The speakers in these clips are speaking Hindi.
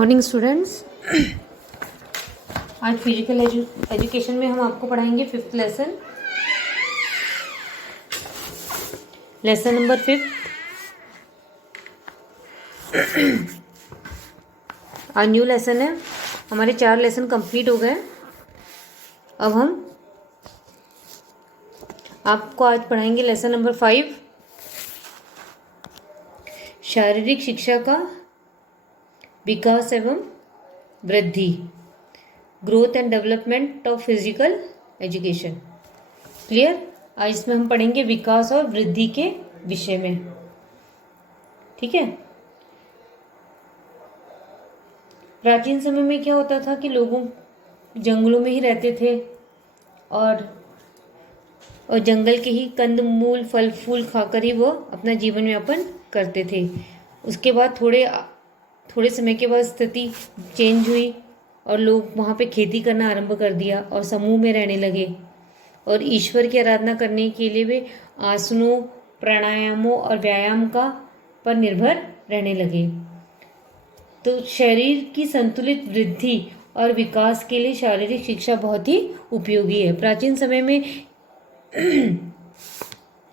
Morning students. आज फिजिकल एजुकेशन में हम आपको पढ़ाएंगे फिफ्थ लेसन नंबर 5। आज न्यू लेसन है, हमारे 4 लेसन कंप्लीट हो गए। अब हम आपको आज पढ़ाएंगे लेसन नंबर 5, शारीरिक शिक्षा का विकास एवं वृद्धि, growth and development of physical education. Clear? आज इसमें हम पढ़ेंगे विकास और वृद्धि के विषय में। ठीक है। प्राचीन समय में क्या होता था कि लोगों जंगलों में ही रहते थे और जंगल के ही कंद मूल फल फूल खाकर ही वो अपना जीवन यापन करते थे। उसके बाद थोड़े समय के बाद स्थिति चेंज हुई और लोग वहाँ पे खेती करना आरंभ कर दिया और समूह में रहने लगे और ईश्वर की आराधना करने के लिए वे आसनों, प्राणायामों और व्यायाम पर निर्भर रहने लगे। तो शरीर की संतुलित वृद्धि और विकास के लिए शारीरिक शिक्षा बहुत ही उपयोगी है। प्राचीन समय में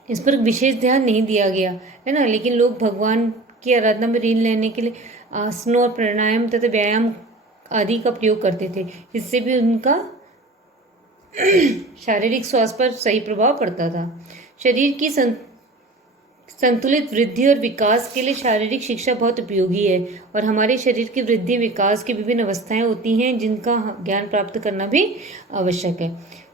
इस पर विशेष ध्यान नहीं दिया गया है ना, लेकिन लोग भगवान की आराधना में लीन रहने के लिए आसनों और प्राणायाम तथा व्यायाम आदि का प्रयोग करते थे। इससे भी उनका शारीरिक स्वास्थ्य पर सही प्रभाव पड़ता था। शरीर की संतुलित वृद्धि और विकास के लिए शारीरिक शिक्षा बहुत उपयोगी है और हमारे शरीर की वृद्धि विकास की विभिन्न अवस्थाएं होती हैं जिनका ज्ञान प्राप्त करना भी आवश्यक है।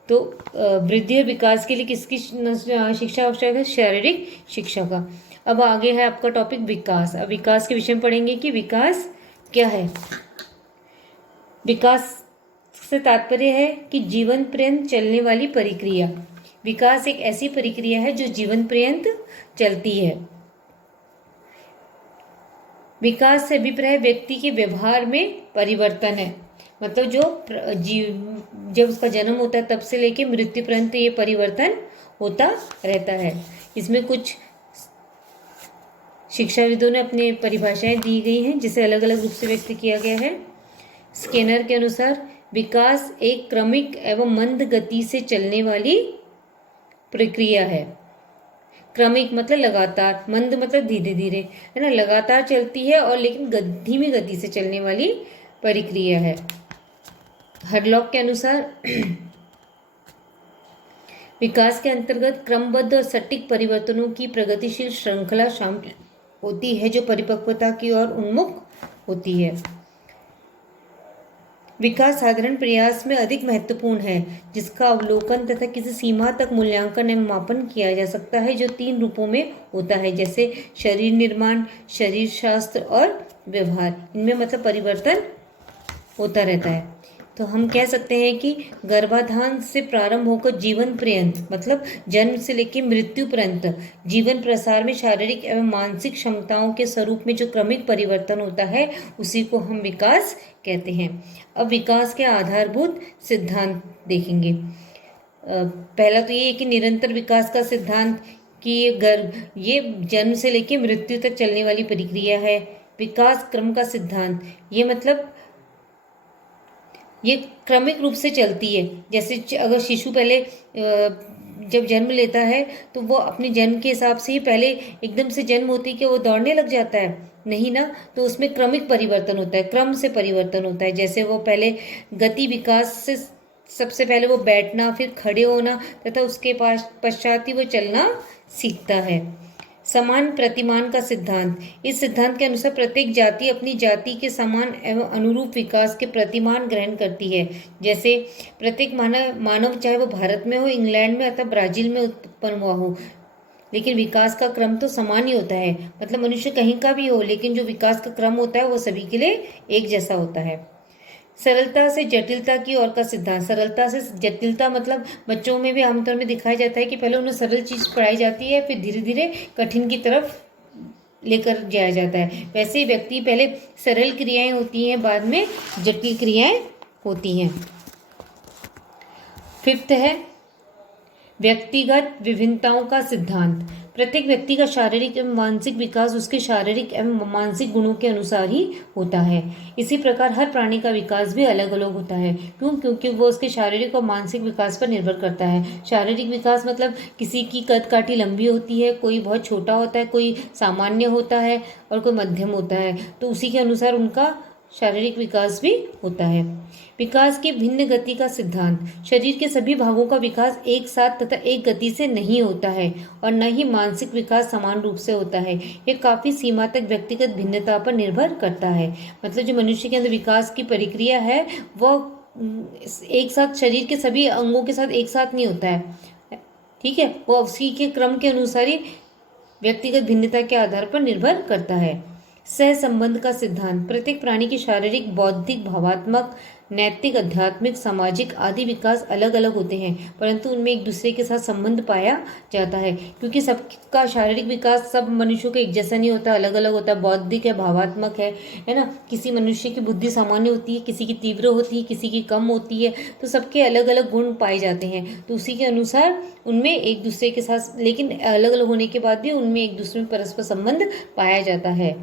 तो वृद्धि और विकास के लिए किसकी शिक्षा आवश्यक है? शारीरिक शिक्षा का। अब आगे है आपका टॉपिक विकास। अब विकास के विषय में पढ़ेंगे कि विकास क्या है। विकास से तात्पर्य है कि जीवन पर्यंत चलने वाली प्रक्रिया। विकास एक ऐसी प्रक्रिया है जो जीवन पर्यंत चलती है। विकास से अभिप्राय व्यक्ति के व्यवहार में परिवर्तन है। मतलब जब उसका जन्म होता है तब से लेकर मृत्यु पर्यंत ये परिवर्तन होता रहता है। इसमें कुछ शिक्षाविदों ने अपने परिभाषाएं दी गई हैं जिसे अलग अलग रूप से व्यक्त किया गया है। स्किनर के अनुसार विकास एक क्रमिक एवं मंद गति से चलने वाली प्रक्रिया है। क्रमिक मतलब लगातार, मंद मतलब धीरे धीरे, है ना, लगातार चलती है और लेकिन धीमी गति से चलने वाली प्रक्रिया है। हडलॉक के अनुसार विकास के अंतर्गत क्रमबद्ध और सटीक परिवर्तनों की प्रगतिशील श्रृंखला शामिल होती है जो परिपक्वता की ओर उन्मुख होती है। विकास साधारण प्रयास में अधिक महत्वपूर्ण है जिसका अवलोकन तथा किसी सीमा तक मूल्यांकन एवं मापन किया जा सकता है, जो 3 रूपों में होता है, जैसे शरीर निर्माण, शरीर शास्त्र और व्यवहार। इनमें मतलब परिवर्तन होता रहता है। तो हम कह सकते हैं कि गर्भाधान से प्रारंभ होकर जीवन पर्यंत मतलब जन्म से लेकर मृत्यु पर्यंत जीवन प्रसार में शारीरिक एवं मानसिक क्षमताओं के स्वरूप में जो क्रमिक परिवर्तन होता है उसी को हम विकास कहते हैं। अब विकास के आधारभूत सिद्धांत देखेंगे। पहला तो ये है कि निरंतर विकास का सिद्धांत कि ये जन्म से लेकर मृत्यु तक चलने वाली प्रक्रिया है। विकास क्रम का सिद्धांत, ये मतलब ये क्रमिक रूप से चलती है। जैसे अगर शिशु पहले जब जन्म लेता है तो वो अपने जन्म के हिसाब से ही पहले एकदम से जन्म होती है कि वो दौड़ने लग जाता है, नहीं ना, तो उसमें क्रमिक परिवर्तन होता है, क्रम से परिवर्तन होता है। जैसे वो पहले गति विकास से सबसे पहले वो बैठना, फिर खड़े होना तथा उसके पश्चात ही वो चलना सीखता है। समान प्रतिमान का सिद्धांत, इस सिद्धांत के अनुसार प्रत्येक जाति अपनी जाति के समान एवं अनुरूप विकास के प्रतिमान ग्रहण करती है। जैसे प्रत्येक मानव चाहे वो भारत में हो, इंग्लैंड में अथवा ब्राजील में उत्पन्न हुआ हो, लेकिन विकास का क्रम तो समान ही होता है। मतलब मनुष्य कहीं का भी हो, लेकिन जो विकास का क्रम होता है वो सभी के लिए एक जैसा होता है। सरलता से जटिलता की ओर का सिद्धांत, सरलता से जटिलता मतलब बच्चों में भी आमतौर में दिखाया जाता है कि पहले उन्हें सरल चीज पढ़ाई जाती है, फिर धीरे धीरे कठिन की तरफ लेकर जाया जाता है। वैसे ही व्यक्ति पहले सरल क्रियाएं होती हैं, बाद में जटिल क्रियाएं होती हैं। 5th है व्यक्तिगत विभिन्नताओं का सिद्धांत, प्रत्येक व्यक्ति का शारीरिक एवं मानसिक विकास उसके शारीरिक एवं मानसिक गुणों के अनुसार ही होता है। इसी प्रकार हर प्राणी का विकास भी अलग अलग होता है। क्यों? क्योंकि वो उसके शारीरिक और मानसिक विकास पर निर्भर करता है। शारीरिक विकास मतलब किसी की कद काठी लंबी होती है, कोई बहुत छोटा होता है, कोई सामान्य होता है और कोई मध्यम होता है, तो उसी के अनुसार उनका शारीरिक विकास भी होता है। विकास की भिन्न गति का सिद्धांत। शरीर के सभी भागों का विकास एक साथ तथा एक गति से नहीं होता है और न ही मानसिक विकास समान रूप से होता है। यह काफी सीमा तक व्यक्तिगत भिन्नता पर निर्भर करता है। मतलब जो मनुष्य के अंदर विकास की प्रक्रिया है वह एक साथ शरीर के सभी अंगों के साथ एक साथ नहीं होता है। ठीक है, वो उसी के क्रम के अनुसार ही व्यक्तिगत भिन्नता के आधार पर निर्भर करता है। सह संबंध का सिद्धांत। प्रत्येक प्राणी के शारीरिक, बौद्धिक, भावात्मक, नैतिक, आध्यात्मिक, सामाजिक आदि विकास अलग अलग होते हैं, परंतु उनमें एक दूसरे के साथ संबंध पाया जाता है। क्योंकि सबका शारीरिक विकास सब मनुष्यों का एक जैसा नहीं होता, अलग अलग होता है। बौद्धिक है, भावात्मक है ना। किसी मनुष्य की बुद्धि सामान्य होती है, किसी की तीव्र होती है, किसी की कम होती है, तो सबके अलग अलग गुण पाए जाते हैं। तो उसी के अनुसार उनमें एक दूसरे के साथ, लेकिन अलग अलग होने के बाद भी उनमें एक दूसरे में परस्पर संबंध पाया जाता है।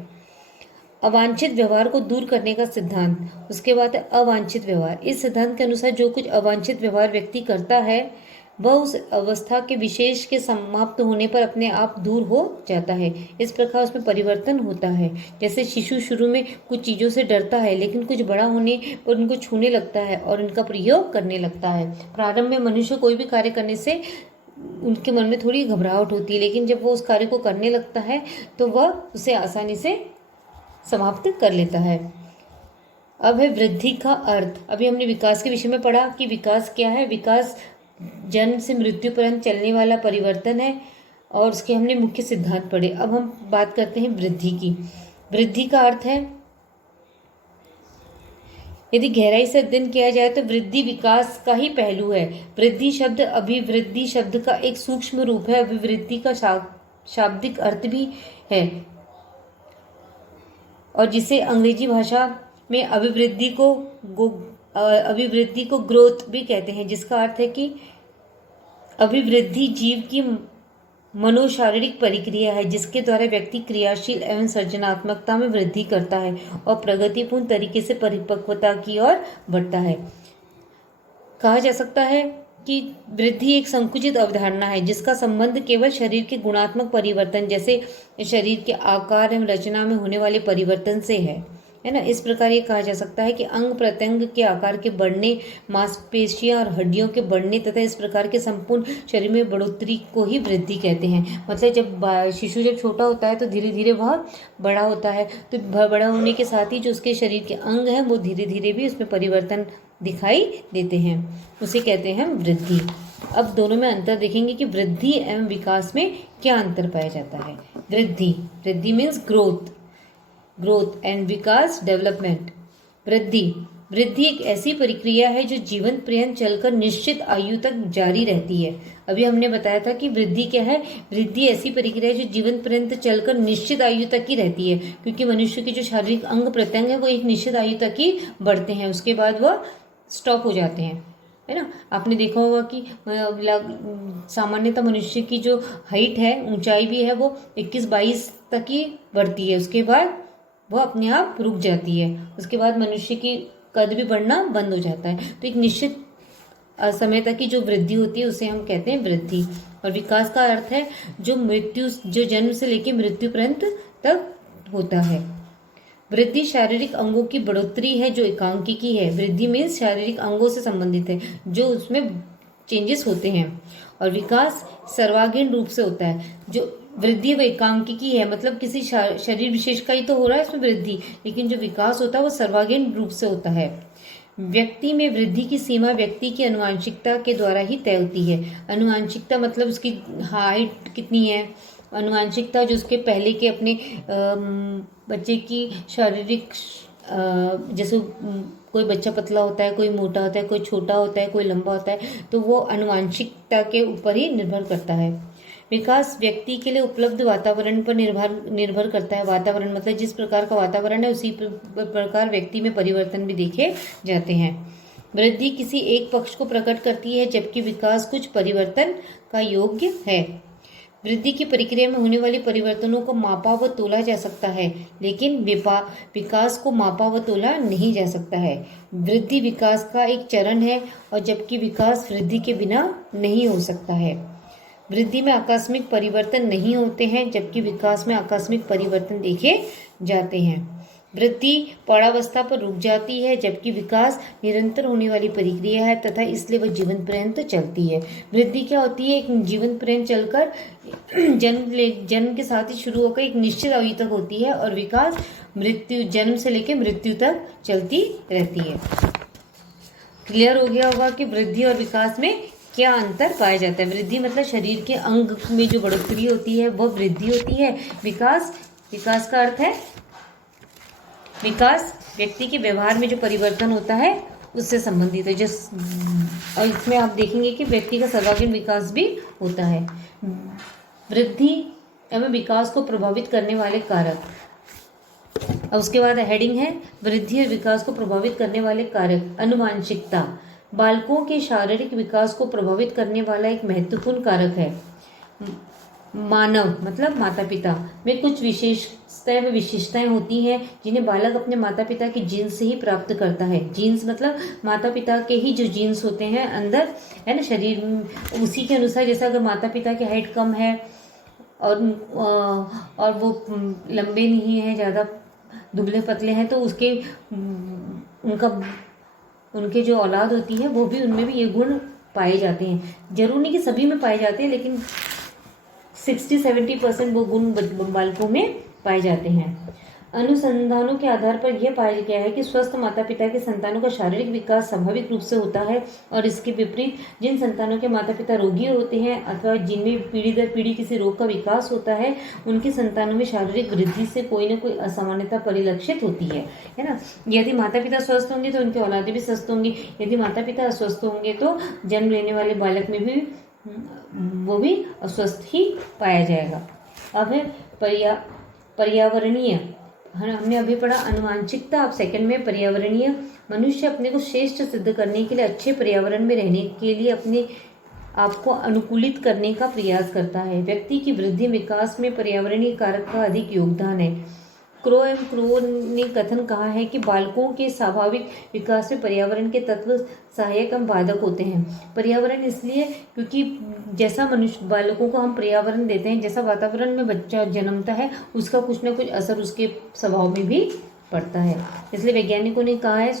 अवांछित व्यवहार को दूर करने का सिद्धांत। उसके बाद है अवांछित व्यवहार। इस सिद्धांत के अनुसार जो कुछ अवांछित व्यवहार व्यक्ति करता है वह उस अवस्था के विशेष के समाप्त होने पर अपने आप दूर हो जाता है। इस प्रकार उसमें परिवर्तन होता है। जैसे शिशु शुरू में कुछ चीज़ों से डरता है, लेकिन कुछ बड़ा होने पर उनको छूने लगता है और उनका प्रयोग करने लगता है। प्रारंभ में मनुष्य कोई भी कार्य करने से उनके मन में थोड़ी घबराहट होती है, लेकिन जब वो उस कार्य को करने लगता है तो वह उसे आसानी से समाप्त कर लेता है। अब है वृद्धि का अर्थ। अभी हमने विकास के विषय में पढ़ा कि विकास क्या है। विकास जन्म से मृत्यु पर्यंत चलने वाला परिवर्तन है और उसके हमने मुख्य सिद्धांत पढ़े। अब हम बात करते हैं वृद्धि की। वृद्धि का अर्थ है, यदि गहराई से अध्ययन किया जाए तो वृद्धि विकास का ही पहलू है। वृद्धि शब्द अभिवृद्धि शब्द का एक सूक्ष्म रूप है। अभिवृद्धि का शाब्दिक अर्थ भी है और जिसे अंग्रेजी भाषा में अभिवृद्धि को ग्रोथ भी कहते हैं, जिसका अर्थ है कि अभिवृद्धि जीव की मनोशारीरिक प्रक्रिया है जिसके द्वारा व्यक्ति क्रियाशील एवं सृजनात्मकता में वृद्धि करता है और प्रगतिपूर्ण तरीके से परिपक्वता की ओर बढ़ता है। कहा जा सकता है कि वृद्धि एक संकुचित अवधारणा है जिसका संबंध केवल शरीर के गुणात्मक परिवर्तन जैसे शरीर के आकार एवं रचना में होने वाले परिवर्तन से है ना। इस प्रकार ये कहा जा सकता है कि अंग प्रत्यंग के आकार के बढ़ने, मांसपेशियां और हड्डियों के बढ़ने तथा इस प्रकार के संपूर्ण शरीर में बढ़ोतरी को ही वृद्धि कहते हैं। मतलब जब शिशु जब छोटा होता है तो धीरे धीरे वह बड़ा होता है, तो बड़ा होने के साथ ही जो उसके शरीर के अंग हैं वो धीरे धीरे भी उसमें परिवर्तन दिखाई देते हैं, उसे कहते हैं वृद्धि। अब दोनों में अंतर देखेंगे कि वृद्धि एवं विकास में क्या अंतर पाया जाता है। वृद्धि means growth and Vikas development. वृद्धि एक ऐसी प्रक्रिया है जो जीवन पर्यंत चलकर निश्चित आयु तक जारी रहती है। अभी हमने बताया था कि वृद्धि क्या है। वृद्धि ऐसी प्रक्रिया है जो जीवन पर्यंत चलकर निश्चित आयु तक ही रहती है, क्योंकि मनुष्य के जो शारीरिक अंग प्रत्यंग है वो एक निश्चित आयु तक ही बढ़ते हैं, उसके बाद वह स्टॉप हो जाते हैं, है ना। आपने देखा होगा कि सामान्यतः मनुष्य की जो हाइट है, ऊंचाई भी है, वो 21-22 तक ही बढ़ती है, उसके बाद वह अपने आप रुक जाती है। उसके बाद मनुष्य की कद भी बढ़ना बंद हो जाता है। तो एक निश्चित समय तक की जो वृद्धि होती है उसे हम कहते हैं वृद्धि। और विकास का अर्थ है जो जन्म से लेकर मृत्यु पर्यंत तक होता है। वृद्धि शारीरिक अंगों की बढ़ोतरी है जो एकांकिकी है। वृद्धि में शारीरिक अंगों से संबंधित है जो उसमें चेंजेस होते हैं। और विकास सर्वांगीण रूप से होता है। जो वृद्धि वो एकांकिकी है, मतलब किसी शरीर विशेष का ही तो हो रहा है इसमें वृद्धि, लेकिन जो विकास होता है वो सर्वांगीण रूप से होता है। व्यक्ति में वृद्धि की सीमा व्यक्ति की आनुवंशिकता के द्वारा ही तय होती है। आनुवंशिकता मतलब उसकी हाइट कितनी है, आनुवंशिकता जो उसके पहले के अपने बच्चे की शारीरिक जैसे कोई बच्चा पतला होता है, कोई मोटा होता है, कोई छोटा होता है, कोई लंबा होता है, तो वो आनुवंशिकता के ऊपर ही निर्भर करता है। विकास व्यक्ति के लिए उपलब्ध वातावरण पर निर्भर करता है। वातावरण मतलब जिस प्रकार का वातावरण है उसी प्रकार व्यक्ति में परिवर्तन भी देखे जाते हैं। वृद्धि किसी एक पक्ष को प्रकट करती है जबकि विकास कुछ परिवर्तन का योग्य है। वृद्धि की प्रक्रिया में होने वाले परिवर्तनों को मापा व तोला जा सकता है, लेकिन विकास को मापा व तोला नहीं जा सकता है। वृद्धि विकास का एक चरण है, और जबकि विकास वृद्धि के बिना नहीं हो सकता है। वृद्धि में आकस्मिक परिवर्तन नहीं होते हैं, जबकि विकास में आकस्मिक परिवर्तन देखे जाते हैं। वृद्धि पौढ़ावस्था पर रुक जाती है, जबकि विकास निरंतर होने वाली प्रक्रिया है तथा इसलिए वह जीवन पर्यंत चलती है। वृद्धि क्या होती है? एक जीवन पर्यंत चलकर जन्म के साथ ही शुरू होकर एक निश्चित अवधि तक होती है, और विकास जन्म से लेकर मृत्यु तक चलती रहती है। क्लियर हो गया होगा कि वृद्धि और विकास में क्या अंतर पाया जाता है। वृद्धि मतलब शरीर के अंग में जो बढ़ोतरी होती है वह वृद्धि होती है। विकास का अर्थ है, विकास व्यक्ति के व्यवहार में जो परिवर्तन होता है उससे संबंधित है। और इसमें आप देखेंगे कि व्यक्ति का सर्वांगीण विकास भी होता है। वृद्धि एवं विकास को प्रभावित करने वाले कारक। अब उसके बाद हेडिंग है वृद्धि और विकास को प्रभावित करने वाले कारक। अनुवांशिकता बालकों के शारीरिक विकास को प्रभावित करने वाला एक महत्वपूर्ण कारक है। मानव मतलब माता पिता में कुछ विशिष्टताएं होती हैं जिन्हें बालक अपने माता पिता के जीन्स से ही प्राप्त करता है। जीन्स मतलब माता पिता के ही जो जीन्स होते हैं अंदर है ना शरीर, उसी के अनुसार, जैसे अगर माता पिता की हाइट कम है और वो लंबे नहीं है, ज़्यादा दुबले पतले हैं, तो उनके जो औलाद होती है वो भी, उनमें भी ये गुण पाए जाते हैं। जरूर नहीं कि सभी में पाए जाते हैं, लेकिन 60-70% वो गुण बालकों में पाए जाते हैं। अनुसंधानों के आधार पर यह पाया गया है कि स्वस्थ माता पिता के संतानों का शारीरिक विकास स्वाभाविक रूप से होता है, और इसके विपरीत जिन संतानों के माता पिता रोगी होते हैं अथवा जिनमें पीढ़ी दर पीढ़ी किसी रोग का विकास होता है, उनके संतानों में शारीरिक वृद्धि से कोई न कोई असामान्यता परिलक्षित होती है ना। यदि माता पिता स्वस्थ होंगे तो उनके औलादे भी स्वस्थ होंगी, यदि माता पिता अस्वस्थ होंगे तो जन्म लेने वाले बालक में भी वो भी अस्वस्थ ही पाया जाएगा। अब है पर्यावरणीय, हमने अभी पढ़ा अनुवांशिकता, अब सेकंड में पर्यावरणीय। मनुष्य अपने को श्रेष्ठ सिद्ध करने के लिए अच्छे पर्यावरण में रहने के लिए अपने आपको अनुकूलित करने का प्रयास करता है। व्यक्ति की वृद्धि विकास में पर्यावरणीय कारक का अधिक योगदान है। क्रो ने कथन कहा है कि बालकों के स्वाभाविक विकास में पर्यावरण के तत्व सहायक एवं बाधक होते हैं। पर्यावरण इसलिए क्योंकि जैसा मनुष्य बालकों को हम पर्यावरण देते हैं, जैसा वातावरण में बच्चा जन्मता है उसका कुछ ना कुछ असर उसके स्वभाव में भी पड़ता है। इसलिए वैज्ञानिकों ने कहा है,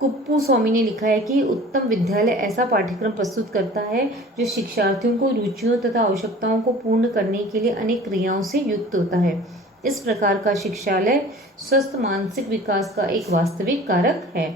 कुप्पू स्वामी ने लिखा है कि उत्तम विद्यालय ऐसा पाठ्यक्रम प्रस्तुत करता है जो शिक्षार्थियों को रुचियों तथा आवश्यकताओं को पूर्ण करने के लिए अनेक क्रियाओं से युक्त होता है। इस प्रकार का शिक्षालय स्वस्थ मानसिक विकास का एक वास्तविक कारक है।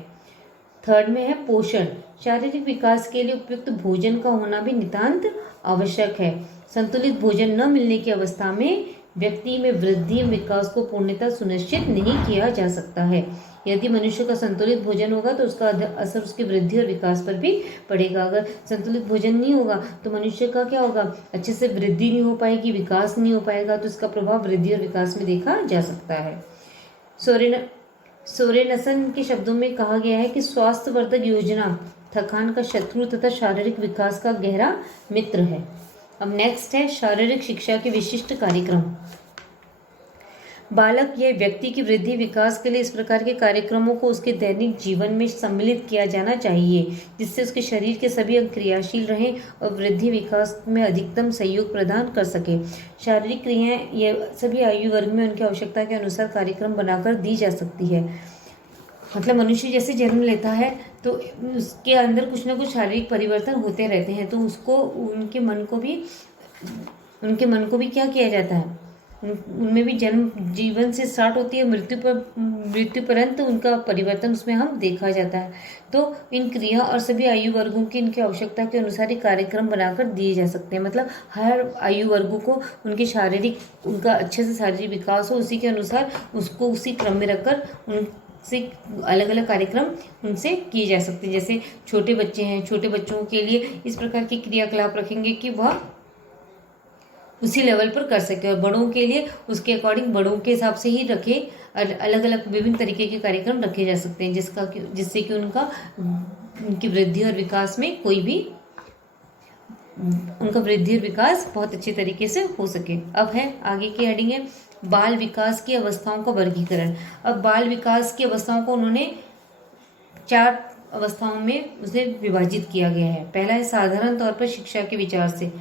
थर्ड में है पोषण। शारीरिक विकास के लिए उपयुक्त भोजन का होना भी नितांत आवश्यक है। संतुलित भोजन न मिलने की अवस्था में व्यक्ति में वृद्धि विकास को पूर्णतः सुनिश्चित नहीं किया जा सकता है। यदि मनुष्य का संतुलित भोजन होगा तो उसका असर उसकी वृद्धि और विकास पर भी पड़ेगा। अगर संतुलित भोजन नहीं होगा तो मनुष्य का क्या होगा, अच्छे से वृद्धि नहीं हो पाएगी, विकास नहीं हो पाएगा, तो इसका प्रभाव वृद्धि और विकास में देखा जा सकता है। सोरेनसन के शब्दों में कहा गया है कि स्वास्थ्यवर्धक योजना थकान का शत्रु तथा शारीरिक विकास का गहरा मित्र है। अब नेक्स्ट है शारीरिक शिक्षा के विशिष्ट कार्यक्रम। बालक या व्यक्ति की वृद्धि विकास के लिए इस प्रकार के कार्यक्रमों को उसके दैनिक जीवन में सम्मिलित किया जाना चाहिए जिससे उसके शरीर के सभी अंग क्रियाशील रहें और वृद्धि विकास में अधिकतम सहयोग प्रदान कर सके। शारीरिक क्रियाएं ये सभी आयु वर्ग में उनकी आवश्यकता के अनुसार कार्यक्रम बनाकर दी जा सकती है। मतलब मनुष्य जैसे जन्म लेता है तो उसके अंदर कुछ ना कुछ शारीरिक परिवर्तन होते रहते हैं, तो उसको उनके मन को भी क्या किया जाता है, उनमें भी जन्म जीवन से स्टार्ट होती है, मृत्यु पर्यंत उनका परिवर्तन उसमें हम देखा जाता है। तो इन क्रिया और सभी आयु वर्गों की इनकी आवश्यकता के अनुसार कार्यक्रम बनाकर दिए जा सकते हैं। मतलब हर आयु वर्गों को उनका अच्छे से शारीरिक विकास हो, उसी के अनुसार उसको उसी क्रम में रखकर उनसे अलग अलग कार्यक्रम उनसे किए जा सकते हैं। जैसे छोटे बच्चे हैं, छोटे बच्चों के लिए इस प्रकार के क्रियाकलाप रखेंगे कि वह उसी लेवल पर कर सके, और बड़ों के लिए उसके अकॉर्डिंग बड़ों के हिसाब से ही रखे, अलग अलग विभिन्न तरीके के कार्यक्रम रखे जा सकते हैं जिससे कि उनकी वृद्धि और विकास में कोई भी उनका वृद्धि और विकास बहुत अच्छे तरीके से हो सके। अब है आगे की हेडिंग है बाल विकास की अवस्थाओं का वर्गीकरण। अब बाल विकास की अवस्थाओं को उन्होंने 4 अवस्थाओं में उसे विभाजित किया गया है। पहला है साधारण तौर पर शिक्षा के विचार से।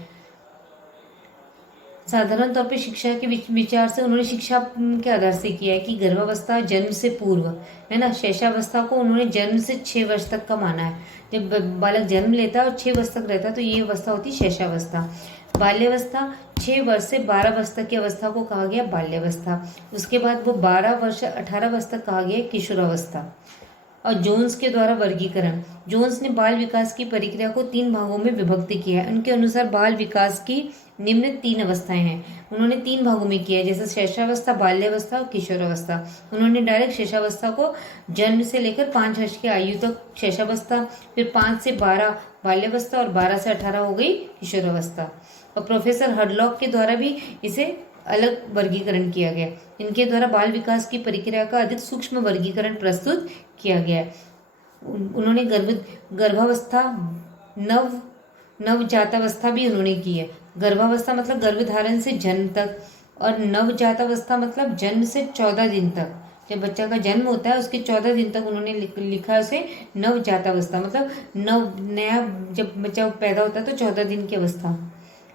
साधारण तौर पर शिक्षा के विचार से उन्होंने शिक्षा के आधार से किया है कि गर्भावस्था जन्म से पूर्व है ना। शैशवावस्था को उन्होंने जन्म से 6 वर्ष तक का माना है। जब बालक जन्म लेता है और 6 वर्ष तक रहता है तो ये अवस्था होती है शैशवावस्था। बाल्यावस्था 6 वर्ष से 12 वर्ष तक की अवस्था को कहा गया बाल्यावस्था। उसके बाद वो 12 वर्ष से 18 वर्ष तक कहा गया किशोरावस्था। और जोन्स के द्वारा वर्गीकरण। जोन्स ने बाल विकास की प्रक्रिया को 3 भागों में विभक्त किया है। उनके अनुसार बाल विकास की निम्न 3 अवस्थाएं हैं। उन्होंने 3 भागों में किया है, जैसे शैशवावस्था, बाल्यावस्था और किशोरावस्था। उन्होंने डायरेक्ट शैशवावस्था को जन्म से लेकर 5 वर्ष की आयु तक शैशवावस्था, फिर 5 से 12 बाल्यावस्था और 12 से 18 हो गई किशोरावस्था। और प्रोफेसर हडलॉक के द्वारा भी इसे अलग वर्गीकरण किया गया। इनके द्वारा बाल विकास की प्रक्रिया का अधिक सूक्ष्म वर्गीकरण प्रस्तुत किया गया है। उन्होंने गर्भावस्था, नवजातावस्था भी उन्होंने की है। गर्भावस्था मतलब गर्भधारण से जन्म तक, और नवजातावस्था मतलब जन्म से 14 दिन तक। जब बच्चा का जन्म होता है उसके 14 दिन तक उन्होंने लिखा है उसे नवजातावस्था, मतलब नया जब बच्चा पैदा होता है तो 14 दिन की अवस्था।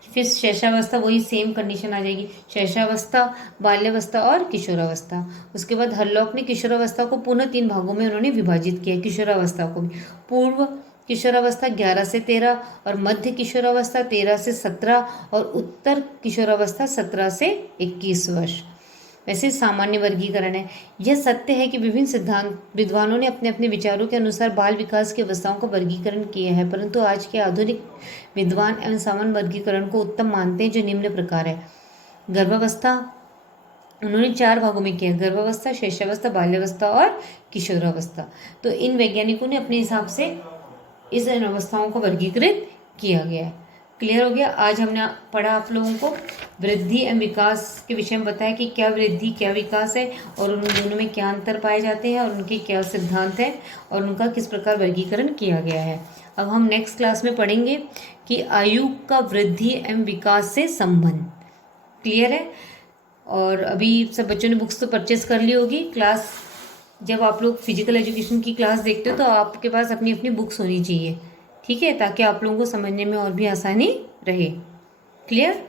फिर शैशवावस्था, वही सेम कंडीशन आ जाएगी, शैशवावस्था, बाल्यावस्था और किशोरावस्था। उसके बाद हरलॉक ने किशोरावस्था को पुनः 3 भागों में उन्होंने विभाजित किया। किशोरावस्था को भी पूर्व किशोरावस्था 11 से 13 और मध्य किशोरावस्था 13 से 17 और उत्तर किशोरावस्था 17 से 21 वर्ष। वैसे सामान्य वर्गीकरण है। यह सत्य है कि विभिन्न सिद्धांत विद्वानों ने अपने अपने विचारों के अनुसार बाल विकास की अवस्थाओं का वर्गीकरण किया है, परंतु आज के आधुनिक विद्वान एवं सामान्य वर्गीकरण को उत्तम मानते हैं, जो निम्न प्रकार है। गर्भावस्था उन्होंने 4 भागों में किया, गर्भावस्था, शैशवावस्था, बाल्यावस्था और किशोरावस्था। तो इन वैज्ञानिकों ने अपने हिसाब से इस अवस्थाओं को वर्गीकृत किया गया है। क्लियर हो गया। आज हमने पढ़ा आप लोगों को वृद्धि एवं विकास के विषय में बताया कि क्या वृद्धि क्या विकास है और उन दोनों में क्या अंतर पाए जाते हैं और उनके क्या सिद्धांत हैं और उनका किस प्रकार वर्गीकरण किया गया है। अब हम नेक्स्ट क्लास में पढ़ेंगे कि आयु का वृद्धि एवं विकास से संबंध। क्लियर है। और अभी सब बच्चों ने बुक्स तो परचेज कर ली होगी। क्लास जब आप लोग फिजिकल एजुकेशन की क्लास देखते हो तो आपके पास अपनी अपनी बुक्स होनी चाहिए, ठीक है, ताकि आप लोगों को समझने में और भी आसानी रहे। क्लियर।